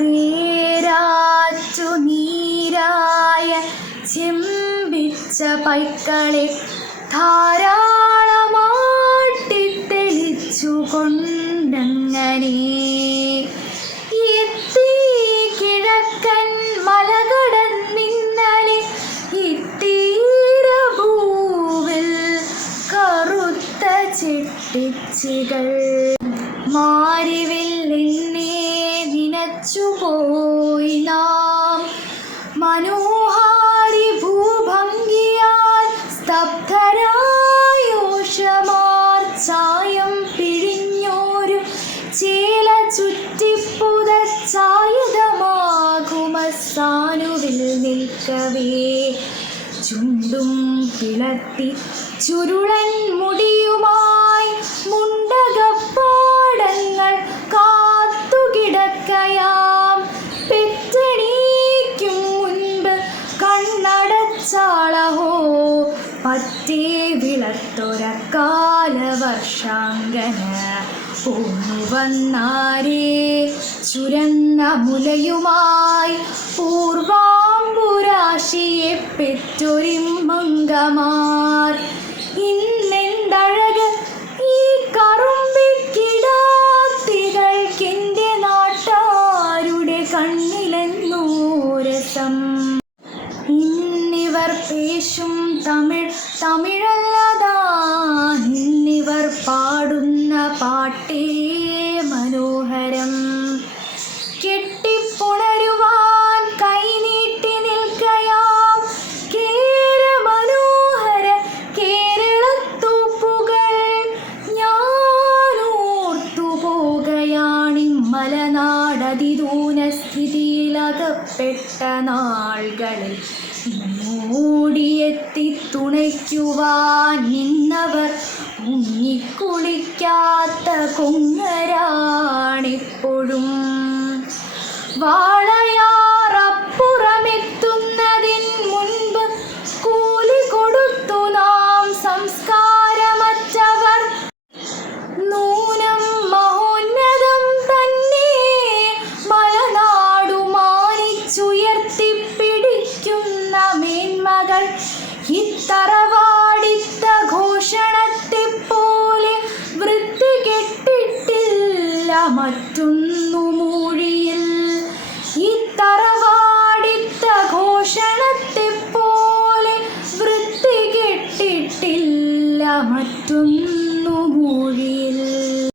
പേരാറ്റു നീരായ ചെമ്പിച്ച പൈക്കളെ ധാരാളമാട്ടി തെളിച്ചു കൊണ്ടങ്ങനെ എത്തി കിഴക്കൻ മലകടന്നിന്നലെ ഇത്തീരഭൂവിൽ കറുത്ത ചെട്ടിച്ചികൾ മാരിവില്ലെന്നെ നിനച്ചുപോയി നാം മനോഹാരി ഭൂഭംഗിയാൽ സ്തബ്ധരായോഷമാർ ചായം പിഴിഞ്ഞോരു ചേല ചുറ്റിപ്പുതച്ചായുധമാകുമസാനുവിൽ നിൽക്കവേ ചുണ്ടും പിളർത്തി ചുരുളൻ മുടിയുമായി മുണ്ടകപ്പാടങ്ങൾ കാത്തുകിടക്കയാം പെറ്റണീക്കും മുൻപ് കണ്ണടച്ചാളഹോ പറ്റേ വിളത്തൊരക്കാലവർഷാങ്കന പോന്നു വന്നാരേ ചുരന്ന മുലയുമായി പൂർവാംബുരാശിയെ പെറ്റൊരിമ്പങ്കമാർ ഇന്നെന്തഴക് ഈ കറുമ്പിക്കിടാത്തികൾക്കെൻ്റെ നാട്ടാരുടെ കണ്ണിലെന്നോ രസം ഇന്നിവർ പേശും തമിഴല്ലതാ ഇന്നിവർ പാടുന്ന പാട്ടേ മനോഹരം കെട്ടിപ്പുണരുവാൻ കൈനീട്ടി നിൽക്കയാം കേര മനോഹര കേരളത്തൂപ്പുകൾ ഞാനോർത്തു പോകുകയാണി മലനാടതിദൂനസ്ഥിതിയിലകപ്പെട്ട നാളുകളിൽ ഓടിയെത്തി തുണയ്ക്കുവാൻ നിന്നവർ മുങ്ങിക്കുളിക്കാത്ത കൊങ്ങരാണിപ്പോഴും വാളയാറപ്പുറമെത്തുന്നതിൻ മുൻപ് കൂലി കൊടുത്തു നാം സംസ്കാരമറ്റവർ നൂനം മഹോന്നതം തന്നെ മലനാടു മാനിച്ചുയർത്തിപ്പിടിക്കുന്ന മേന്മകൾ ഇത്തറവാടിത്ത ഘോഷണത്തെപ്പോലെ വൃത്തി കെട്ടിട്ടില്ല മറ്റൊന്നുമോ